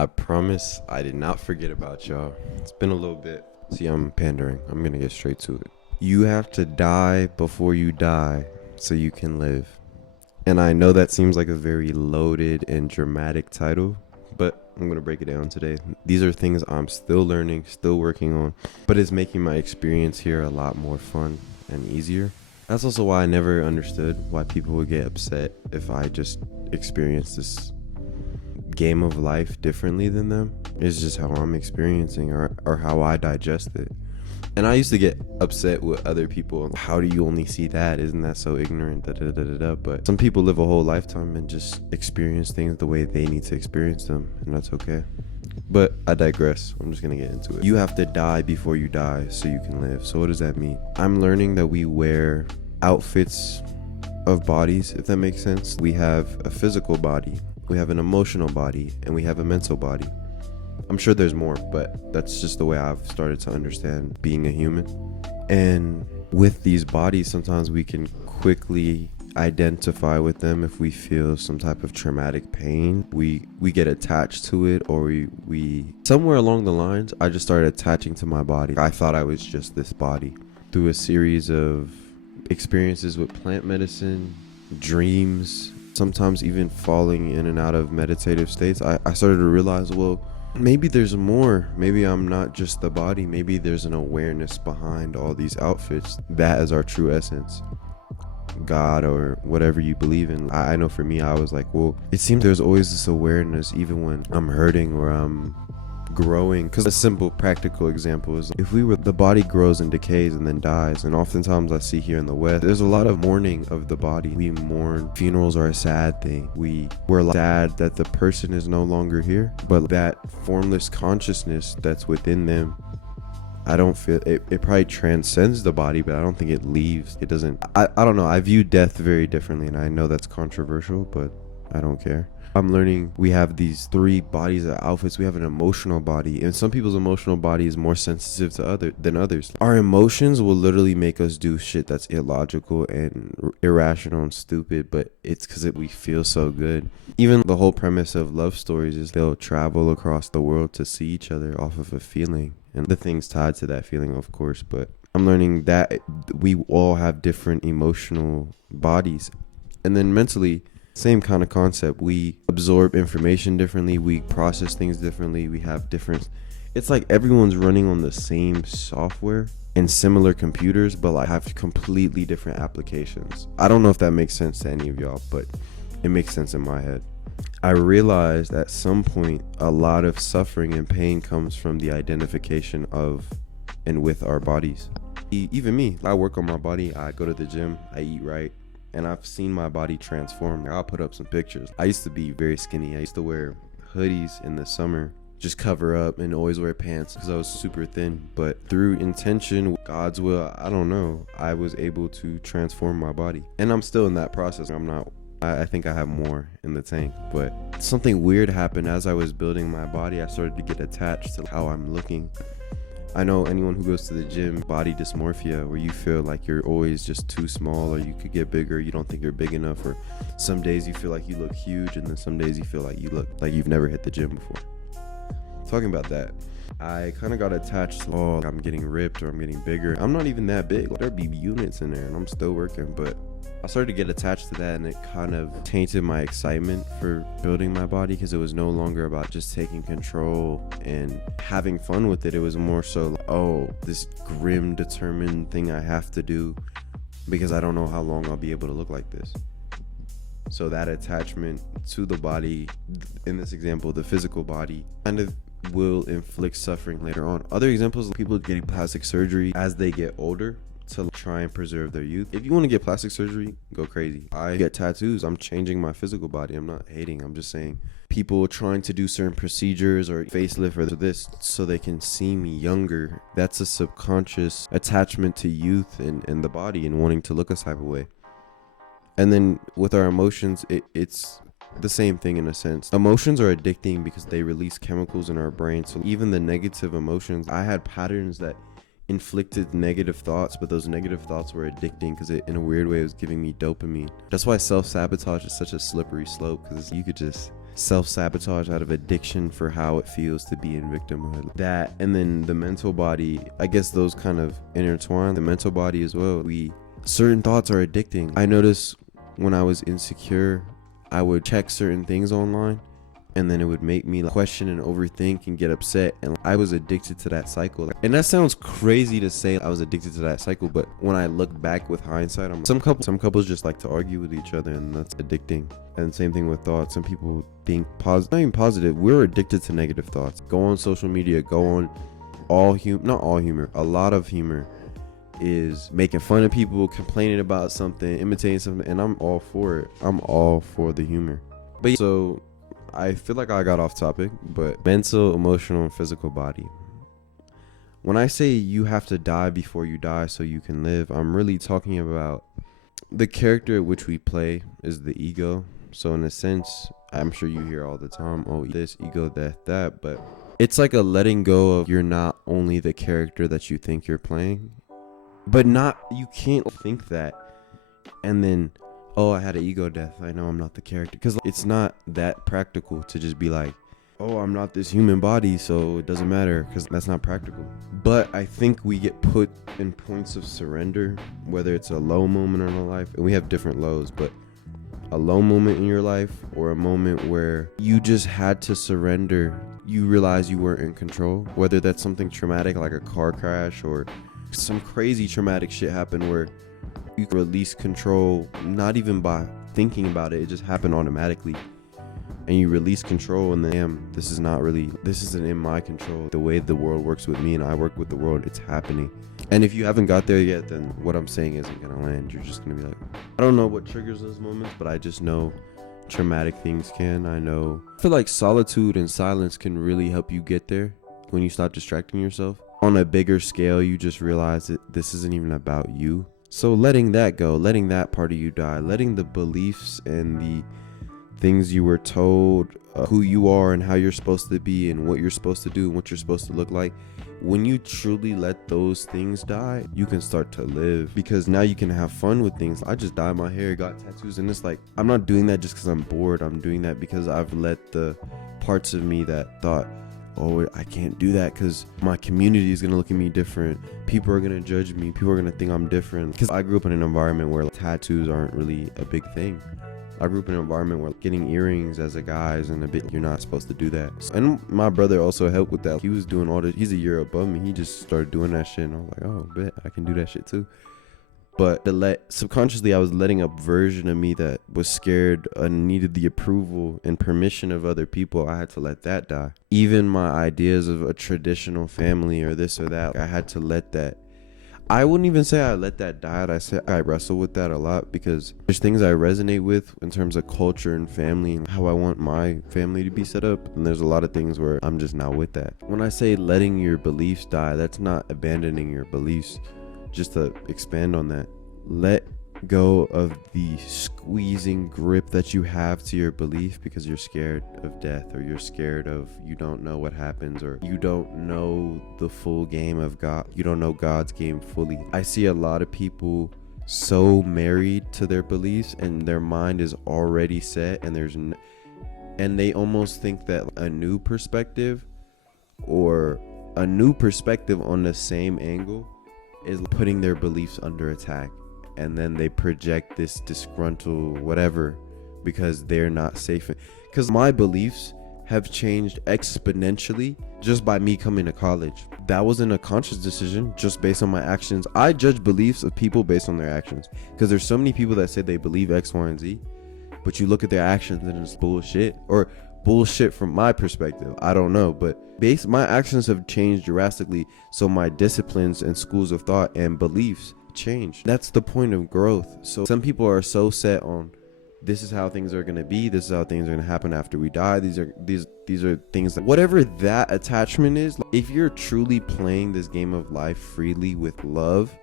I promise I did not forget about y'all. It's been a little bit. See, I'm pandering. I'm gonna get straight to it. You have to die before you die so you can live. And I know that seems like a very loaded and dramatic title, but I'm gonna break it down today. These are things I'm still learning, still working on, but it's making my experience here a lot more fun and easier. That's also why I never understood why people would get upset if I just experienced this game of life differently than them. It's just how I'm experiencing or how I digest it. And I used to get upset with other people. How do you only see that? Isn't that so ignorant? Da, da, da, da, da. But some people live a whole lifetime and just experience things the way they need to experience them, and that's okay. But I digress. I'm just gonna get into it. You have to die before you die so you can live. So what does that mean? I'm learning that we wear outfits of bodies, if that makes sense. We have a physical body, we have an emotional body, and we have a mental body. I'm sure there's more, but that's just the way I've started to understand being a human. And with these bodies, sometimes we can quickly identify with them if we feel some type of traumatic pain. We get attached to it, or we somewhere along the lines, I just started attaching to my body. I thought I was just this body. Through a series of experiences with plant medicine, dreams, sometimes even falling in and out of meditative states, I started to realize, well, maybe there's more. Maybe I'm not just the body. Maybe there's an awareness behind all these outfits. That is our true essence. God or whatever you believe in. I know for me, I was like, well, it seems there's always this awareness even when I'm hurting or I'm growing. Because a simple practical example is, if the body grows and decays and then dies, and oftentimes I see here in the West, there's a lot of mourning of the body. We mourn. Funerals are a sad thing. We're sad that the person is no longer here, but that formless consciousness that's within them, I don't feel it probably transcends the body, but I don't think it leaves. It doesn't. I don't know. I view death very differently, and I know that's controversial, but I don't care. I'm learning we have these three bodies of outfits. We have an emotional body, and some people's emotional body is more sensitive to than others. Our emotions will literally make us do shit that's illogical and irrational and stupid, but it's because we feel so good. Even the whole premise of love stories is they'll travel across the world to see each other off of a feeling, and the things tied to that feeling, of course. But I'm learning that we all have different emotional bodies, and then mentally, same kind of concept. We absorb information differently, we process things differently, we have different, it's like everyone's running on the same software and similar computers, but like have completely different applications. I don't know if that makes sense to any of y'all, but it makes sense in my head. I realized at some point a lot of suffering and pain comes from the identification of and with our bodies. Even me, I work on my body, I go to the gym, I eat right, and I've seen my body transform. I'll put up some pictures. I used to be very skinny. I used to wear hoodies in the summer, just cover up, and always wear pants because I was super thin. But through intention, God's will, I don't know, I was able to transform my body. And I'm still in that process. I think I have more in the tank, but something weird happened as I was building my body. I started to get attached to how I'm looking. I know anyone who goes to the gym, body dysmorphia, where you feel like you're always just too small, or you could get bigger, you don't think you're big enough, or some days you feel like you look huge, and then some days you feel like you look like you've never hit the gym before. Talking about that, I kind of got attached to, oh, I'm getting ripped or I'm getting bigger. I'm not even that big. There'd be units in there and I'm still working, but I started to get attached to that, and it kind of tainted my excitement for building my body, because it was no longer about just taking control and having fun with it. It was more so, oh, this grim, determined thing I have to do because I don't know how long I'll be able to look like this. So that attachment to the body, in this example, the physical body, kind of will inflict suffering later on. Other examples, people getting plastic surgery as they get older to try and preserve their youth. If you want to get plastic surgery, go crazy. I get tattoos. I'm changing my physical body. I'm not hating. I'm just saying people trying to do certain procedures or facelift or this so they can see me younger. That's a subconscious attachment to youth and the body and wanting to look a type of way. And then with our emotions, it's the same thing in a sense. Emotions are addicting because they release chemicals in our brain. So even the negative emotions, I had patterns that inflicted negative thoughts, but those negative thoughts were addicting because it, in a weird way, was giving me dopamine. That's why self-sabotage is such a slippery slope, because you could just self-sabotage, out of addiction for how it feels to be in victimhood. That, and then the mental body, I guess those kind of intertwine. The mental body as well. Certain thoughts are addicting. I noticed when I was insecure, I would check certain things online, and then it would make me question and overthink and get upset, and I was addicted to that cycle. And that sounds crazy to say I was addicted to that cycle, but when I look back with hindsight, some couples just like to argue with each other, and that's addicting. And same thing with thoughts. Some people think not even positive. We're addicted to negative thoughts. Go on social media, go on not all humor, a lot of humor is making fun of people, complaining about something, imitating something, and I'm all for it. I'm all for the humor. But so I feel like I got off topic, but mental, emotional, and physical body. When I say you have to die before you die so you can live, I'm really talking about the character which we play is the ego. So in a sense, I'm sure you hear all the time, oh, this, ego, that, but it's like a letting go of you're not only the character that you think you're playing, but you can't think that and then, oh, I had an ego death, I know I'm not the character. Because it's not that practical to just be like, oh, I'm not this human body, so it doesn't matter, because that's not practical. But I think we get put in points of surrender, whether it's a low moment in our life, and we have different lows, but a low moment in your life or a moment where you just had to surrender, you realize you weren't in control, whether that's something traumatic like a car crash or some crazy traumatic shit happened where you release control, not even by thinking about it, it just happened automatically, and you release control, and then damn, this isn't in my control. The way the world works with me and I work with the world, it's happening. And if you haven't got there yet, then what I'm saying isn't gonna land. You're just gonna be like, I don't know what triggers those moments, but I just know traumatic things can. I feel like solitude and silence can really help you get there when you stop distracting yourself. On a bigger scale, you just realize that this isn't even about you. So letting that go, letting that part of you die, letting the beliefs and the things you were told, who you are and how you're supposed to be and what you're supposed to do and what you're supposed to look like. When you truly let those things die, you can start to live, because now you can have fun with things. I just dyed my hair, got tattoos, and it's like, I'm not doing that just because I'm bored. I'm doing that because I've let the parts of me that thought, oh, I can't do that because my community is going to look at me different. People are going to judge me. People are going to think I'm different. Because I grew up in an environment where tattoos aren't really a big thing. I grew up in an environment where getting earrings as a guy is you're not supposed to do that. And my brother also helped with that. He was doing all this. He's a year above me. He just started doing that shit. And I was like, oh, bet I can do that shit too. But subconsciously, I was letting a version of me that was scared and needed the approval and permission of other people. I had to let that die. Even my ideas of a traditional family or this or that, I had to let that. I wouldn't even say I let that die. I said I wrestle with that a lot, because there's things I resonate with in terms of culture and family and how I want my family to be set up. And there's a lot of things where I'm just not with that. When I say letting your beliefs die, that's not abandoning your beliefs. Just to expand on that, let go of the squeezing grip that you have to your belief because you're scared of death, or you're scared of you don't know what happens, or you don't know the full game of God. You don't know God's game fully. I see a lot of people so married to their beliefs and their mind is already set, and and they almost think that a new perspective or a new perspective on the same angle is putting their beliefs under attack, and then they project this disgruntled whatever because they're not safe. Because my beliefs have changed exponentially just by me coming to college. That wasn't a conscious decision, just based on my actions. I judge beliefs of people based on their actions, because there's so many people that say they believe X, Y, and Z, but you look at their actions and it's bullshit, or bullshit from my perspective. I don't know, but my actions have changed drastically, so my disciplines and schools of thought and beliefs change. That's the point of growth. So some people are so set on this is how things are going to be, this is how things are going to happen after we die, these are things that, whatever that attachment is, if you're truly playing this game of life freely with love,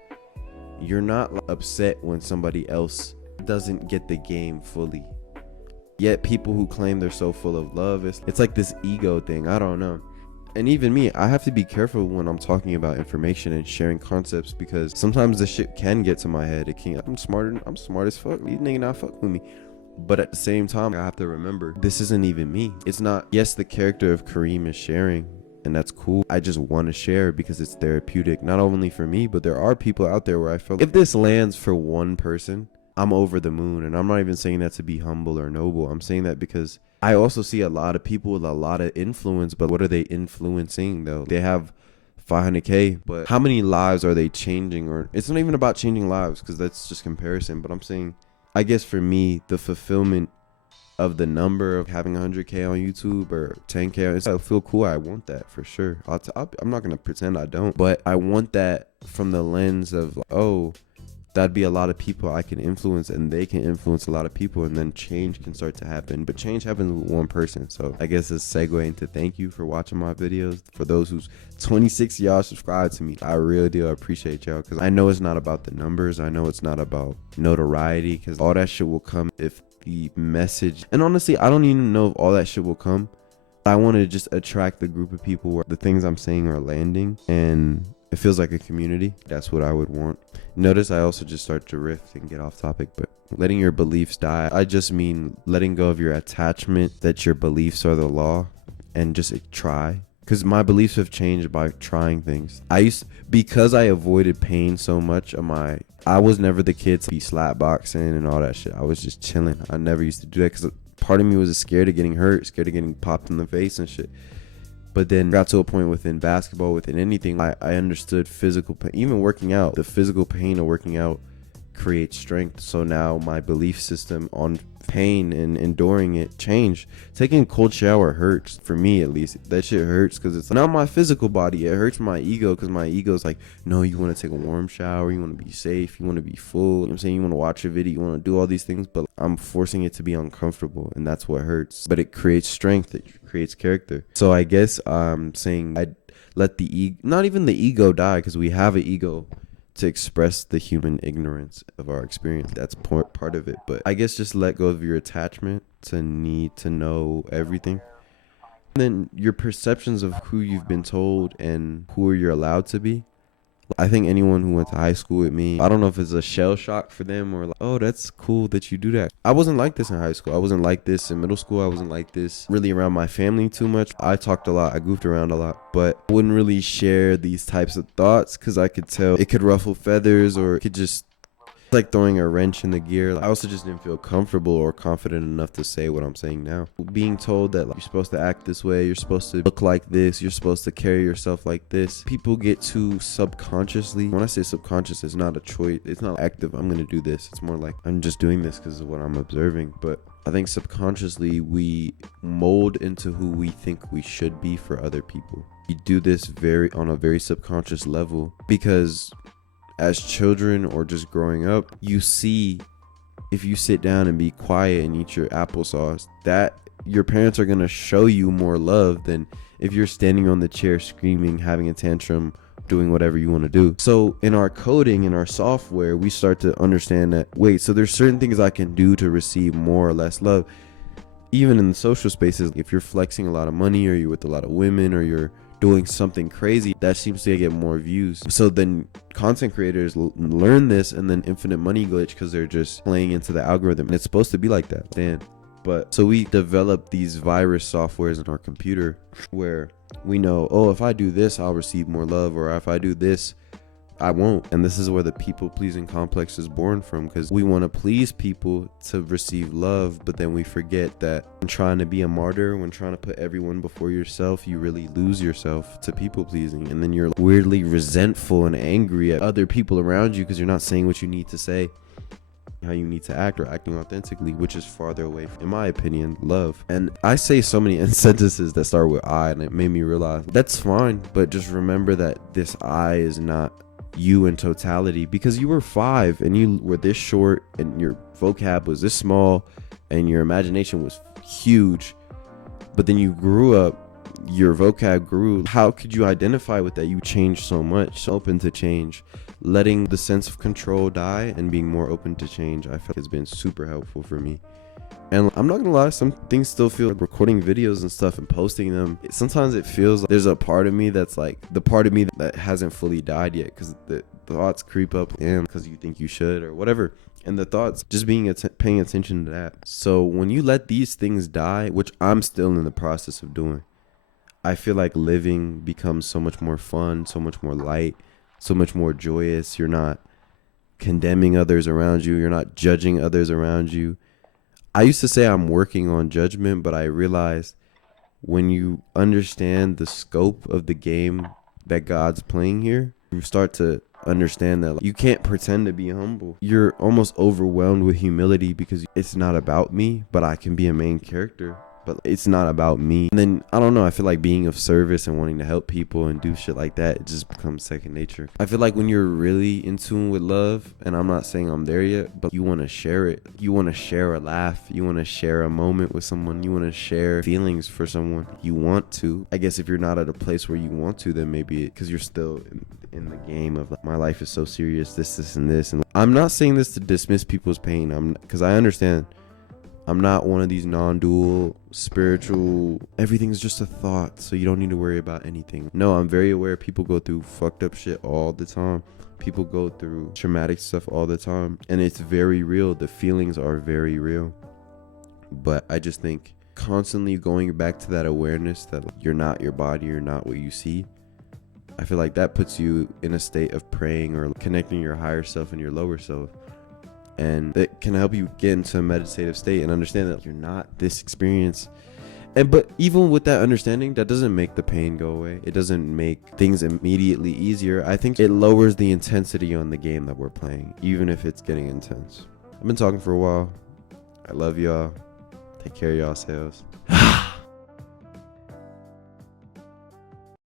you're not upset when somebody else doesn't get the game fully. Yet people who claim they're so full of love, it's like this ego thing. I don't know. And even me, I have to be careful when I'm talking about information and sharing concepts, because sometimes this shit can get to my head. I'm smart as fuck. These niggas not fuck with me. But at the same time, I have to remember, this isn't even me. It's not, yes, the character of Kareem is sharing, and that's cool. I just want to share because it's therapeutic, not only for me, but there are people out there where I feel if this lands for one person, I'm over the moon. And I'm not even saying that to be humble or noble. I'm saying that because I also see a lot of people with a lot of influence, but what are they influencing though? They have 500K, but how many lives are they changing? Or it's not even about changing lives because that's just comparison, but I'm saying, I guess for me, the fulfillment of the number of having 100K on YouTube or 10K, I feel cool. I want that for sure. I'm not gonna pretend I don't, but I want that from the lens of, oh, that'd be a lot of people I can influence, and they can influence a lot of people, and then change can start to happen. But change happens with one person. So I guess it's segue into thank you for watching my videos. For those who's 26 of y'all subscribe to me, I really do appreciate y'all, because I know it's not about the numbers. I know it's not about notoriety, because all that shit will come if the message, and honestly, I don't even know if all that shit will come. I want to just attract the group of people where the things I'm saying are landing, and it feels like a community. That's what I would want. Notice I also just start to riff and get off topic, but letting your beliefs die, I just mean letting go of your attachment that your beliefs are the law, and just try. Because my beliefs have changed by trying things. Because I avoided pain so much, I was never the kid to be slap boxing and all that shit. I was just chilling. I never used to do that because part of me was scared of getting hurt, scared of getting popped in the face and shit. But then got to a point within basketball, within anything, I understood physical pain. Even working out, the physical pain of working out creates strength. So now my belief system on pain and enduring it changed. Taking a cold shower hurts, for me at least. That shit hurts because it's not my physical body. It hurts my ego, because my ego's like, no, you want to take a warm shower, you want to be safe, you want to be full. You know what I'm saying? You want to watch a video, you want to do all these things, but I'm forcing it to be uncomfortable, and that's what hurts. But it creates strength, it creates character. So I guess I'm saying I'd let the ego, not even the ego die, because we have an ego to express the human ignorance of our experience. That's part of it. But I guess just let go of your attachment to need to know everything. And then your perceptions of who you've been told and who you're allowed to be. I think anyone who went to high school with me, I don't know if it's a shell shock for them or like, oh, that's cool that you do that. I wasn't like this in high school. I wasn't like this in middle school. I wasn't like this really around my family too much. I talked a lot. I goofed around a lot, but I wouldn't really share these types of thoughts because I could tell it could ruffle feathers, or it could just like throwing a wrench in the gear. I also just didn't feel comfortable or confident enough to say what I'm saying now. Being told that you're supposed to act this way, you're supposed to look like this, you're supposed to carry yourself like this. People get too subconsciously. When I say subconscious, it's not a choice. It's not active. I'm going to do this. It's more like I'm just doing this because of what I'm observing. But I think subconsciously we mold into who we think we should be for other people. We do this on a very subconscious level because as children or just growing up, you see, if you sit down and be quiet and eat your applesauce, that your parents are going to show you more love than if you're standing on the chair screaming, having a tantrum, doing whatever you want to do. So in our coding, in our software, we start to understand that, wait, so there's certain things I can do to receive more or less love. Even in the social spaces, if you're flexing a lot of money, or you're with a lot of women, or you're doing something crazy, that seems to get more views. So then content creators learn this, and then infinite money glitch because they're just playing into the algorithm, and it's supposed to be like that. But so we develop these virus softwares in our computer where we know, oh, if I do this, I'll receive more love, or if I do this, I won't. And this is where the people pleasing complex is born from, because we want to please people to receive love, but then we forget that when trying to be a martyr, when trying to put everyone before yourself, you really lose yourself to people pleasing, and then you're weirdly resentful and angry at other people around you because you're not saying what you need to say, how you need to act, or acting authentically, which is farther away from, in my opinion, love. And I say so many sentences that start with I, and it made me realize that's fine, but just remember that this I is not you in totality, because you were 5 and you were this short and your vocab was this small and your imagination was huge, but then you grew up, your vocab grew. How could you identify with that? You changed so much. So open to change, letting the sense of control die and being more open to change, I feel has been super helpful for me. And I'm not gonna lie, some things still feel like recording videos and stuff and posting them. Sometimes it feels like there's a part of me that's like the part of me that hasn't fully died yet, because the thoughts creep up in because you think you should or whatever. And the thoughts, just paying attention to that. So when you let these things die, which I'm still in the process of doing, I feel like living becomes so much more fun, so much more light, so much more joyous. You're not condemning others around you. You're not judging others around you. I used to say I'm working on judgment, but I realized when you understand the scope of the game that God's playing here, you start to understand that you can't pretend to be humble. You're almost overwhelmed with humility because it's not about me, but I can be a main character. But it's not about me. And then, I don't know, I feel like being of service and wanting to help people and do shit like that, it just becomes second nature. I feel like when you're really in tune with love, and I'm not saying I'm there yet, but you want to share it. You want to share a laugh. You want to share a moment with someone. You want to share feelings for someone. You want to. I guess if you're not at a place where you want to, then maybe because you're still in the game of like, my life is so serious, this, and this. And I'm not saying this to dismiss people's pain. Because I understand. I'm not one of these non-dual, spiritual, everything's just a thought, so you don't need to worry about anything. No, I'm very aware people go through fucked up shit all the time. People go through traumatic stuff all the time. And it's very real. The feelings are very real. But I just think constantly going back to that awareness that you're not your body, you're not what you see. I feel like that puts you in a state of praying or connecting your higher self and your lower self. And it can help you get into a meditative state and understand that you're not this experience. But even with that understanding, that doesn't make the pain go away. It doesn't make things immediately easier. I think it lowers the intensity on the game that we're playing, even if it's getting intense. I've been talking for a while. I love y'all. Take care of yourselves.